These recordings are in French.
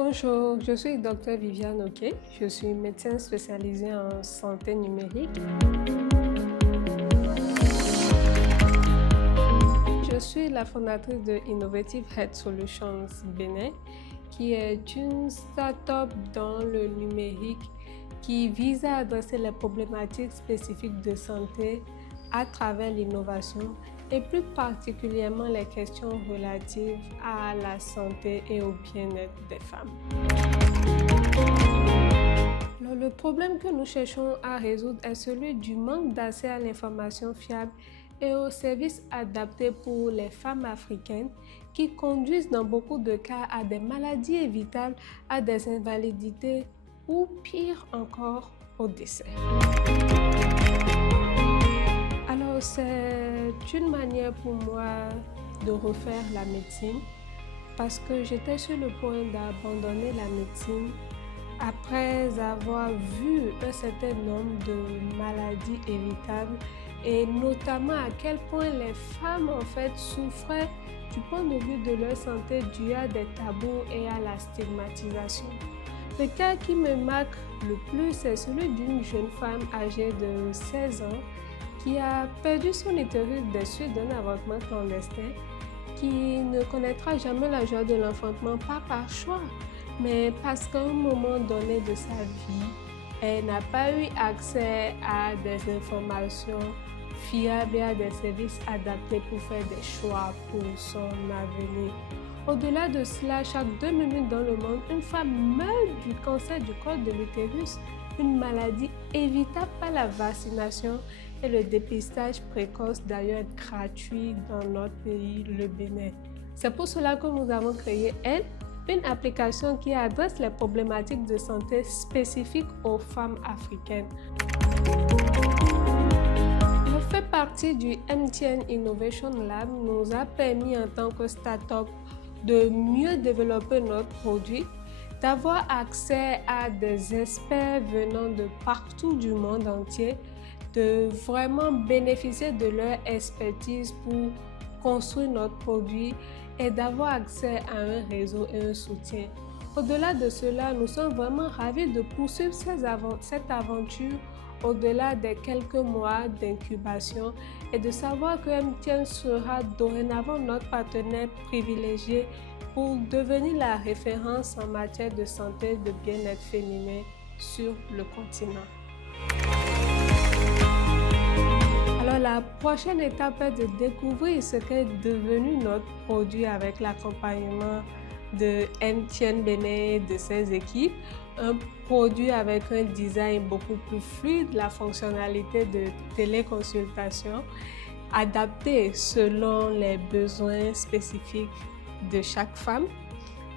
Bonjour, je suis Dr Viviane Oké, je suis médecin spécialisée en santé numérique. Je suis la fondatrice de Innovative Health Solutions Bénin, qui est une start-up dans le numérique qui vise à adresser les problématiques spécifiques de santé à travers l'innovation et plus particulièrement les questions relatives à la santé et au bien-être des femmes. Alors, le problème que nous cherchons à résoudre est celui du manque d'accès à l'information fiable et aux services adaptés pour les femmes africaines qui conduisent dans beaucoup de cas à des maladies évitables, à des invalidités ou pire encore au décès. Alors c'est une manière pour moi de refaire la médecine parce que j'étais sur le point d'abandonner la médecine après avoir vu un certain nombre de maladies évitables et notamment à quel point les femmes en fait souffraient du point de vue de leur santé dû à des tabous et à la stigmatisation. Le cas qui me marque le plus c'est celui d'une jeune femme âgée de 16 ans qui a perdu son utérus des suites d'un avortement clandestin, qui ne connaîtra jamais la joie de l'enfantement, pas par choix, mais parce qu'à un moment donné de sa vie, elle n'a pas eu accès à des informations fiables et à des services adaptés pour faire des choix pour son avenir. Au-delà de cela, chaque 2 minutes dans le monde, une femme meurt du cancer du col de l'utérus, une maladie évitable par la vaccination et le dépistage précoce d'ailleurs gratuit dans notre pays, le Bénin. C'est pour cela que nous avons créé Elle, une application qui adresse les problématiques de santé spécifiques aux femmes africaines. Le fait partie du MTN Innovation Lab nous a permis en tant que start-up de mieux développer notre produit, d'avoir accès à des experts venant de partout du monde entier, de vraiment bénéficier de leur expertise pour construire notre produit et d'avoir accès à un réseau et un soutien. Au-delà de cela, nous sommes vraiment ravis de poursuivre cette aventure au-delà des quelques mois d'incubation et de savoir que MTN sera dorénavant notre partenaire privilégié pour devenir la référence en matière de santé et de bien-être féminin sur le continent. Alors la prochaine étape est de découvrir ce qu'est devenu notre produit avec l'accompagnement de MTN Bénin et de ses équipes. Un produit avec un design beaucoup plus fluide, la fonctionnalité de téléconsultation adaptée selon les besoins spécifiques de chaque femme.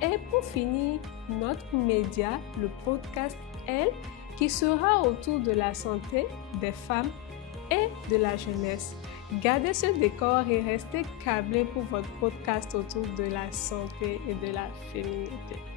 Et pour finir, notre média, le podcast Elle, qui sera autour de la santé des femmes et de la jeunesse. Gardez ce décor et restez câblés pour votre podcast autour de la santé et de la féminité.